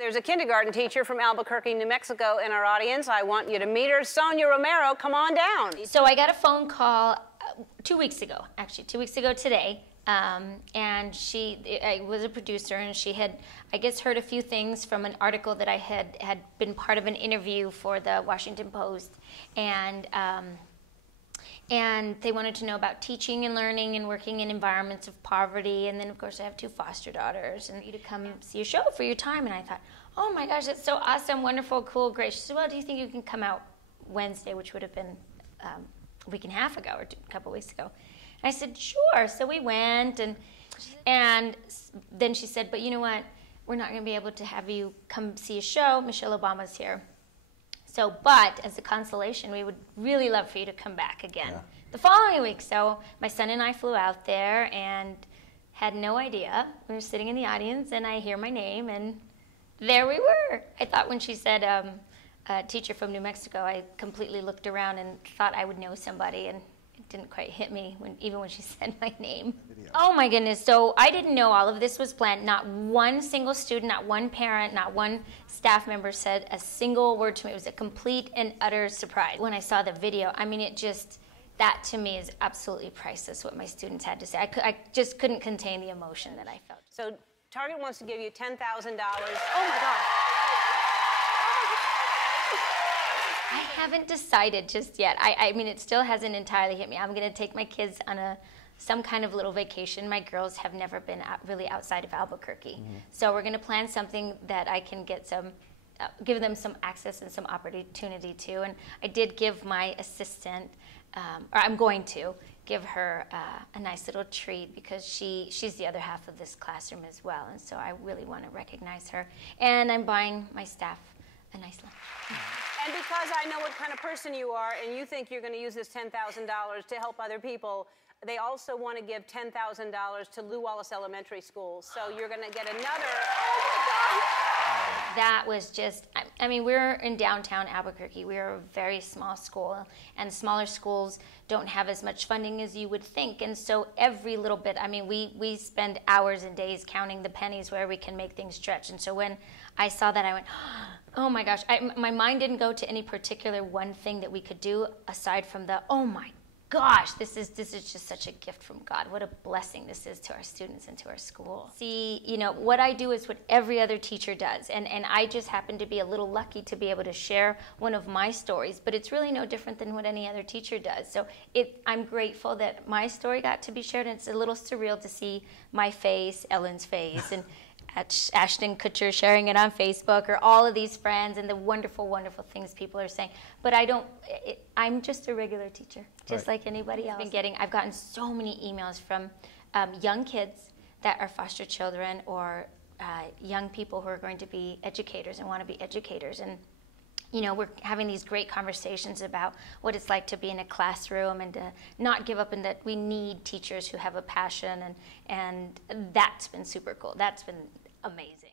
There's a kindergarten teacher from Albuquerque, New Mexico in our audience. I want you to meet her. Sonia Romero, come on down. So I got a phone call 2 weeks ago, actually 2 weeks ago today, and I was a producer, and she had, I guess, heard a few things from an article that I had been part of an interview for the Washington Post, and they wanted to know about teaching and learning and working in environments of poverty. And then, of course, I have 2 foster daughters, and you to come see a show for your time. And I thought, oh my gosh, that's so awesome, wonderful, cool, great. She said, well, do you think you can come out Wednesday, which would have been a week and a half ago or a couple weeks ago? And I said, sure. So we went, and then she said, but you know what? We're not going to be able to have you come see a show. Michelle Obama's here. So, but as a consolation, we would really love for you to come back again the following week. So my son and I flew out there and had no idea. We were sitting in the audience, and I hear my name, and there we were. I thought when she said a teacher from New Mexico, I completely looked around and thought I would know somebody, and it didn't quite hit me even when she said my name. Oh my goodness, so I didn't know all of this was planned. Not one single student, not one parent, not one staff member said a single word to me. It was a complete and utter surprise. When I saw the video, I mean, that to me is absolutely priceless, what my students had to say. I just couldn't contain the emotion that I felt. So Target wants to give you $10,000. Oh my God. I haven't decided just yet. I mean, it still hasn't entirely hit me. I'm going to take my kids on some kind of little vacation. My girls have never been really outside of Albuquerque. So we're going to plan something that I can get give them some access and some opportunity to. And I did give my assistant, or I'm going to give her a nice little treat, because she's the other half of this classroom as well. And so I really want to recognize her. And I'm buying my staff a nice lunch. And because I know what kind of person you are, and you think you're going to use this $10,000 to help other people, they also want to give $10,000 to Lew Wallace Elementary School. So you're going to get another. Oh my God. That was just, I mean, we're in downtown Albuquerque. We're a very small school, and smaller schools don't have as much funding as you would think. And so every little bit, I mean, we spend hours and days counting the pennies where we can make things stretch. And so when I saw that, I went, oh my gosh. My mind didn't go to any particular one thing that we could do aside from oh my gosh, this is just such a gift from God. What a blessing this is to our students and to our school. See, you know, what I do is what every other teacher does, and I just happen to be a little lucky to be able to share one of my stories, but it's really no different than what any other teacher does. So I'm grateful that my story got to be shared, and it's a little surreal to see my face, Ellen's face, and Ashton Kutcher sharing it on Facebook, or all of these friends and the wonderful, wonderful things people are saying. But I'm just a regular teacher, just like anybody else. I've gotten so many emails from young kids that are foster children, or young people who are going to be educators and want to be educators. And you know, we're having these great conversations about what it's like to be in a classroom and to not give up, and that we need teachers who have a passion, and that's been super cool. That's been amazing.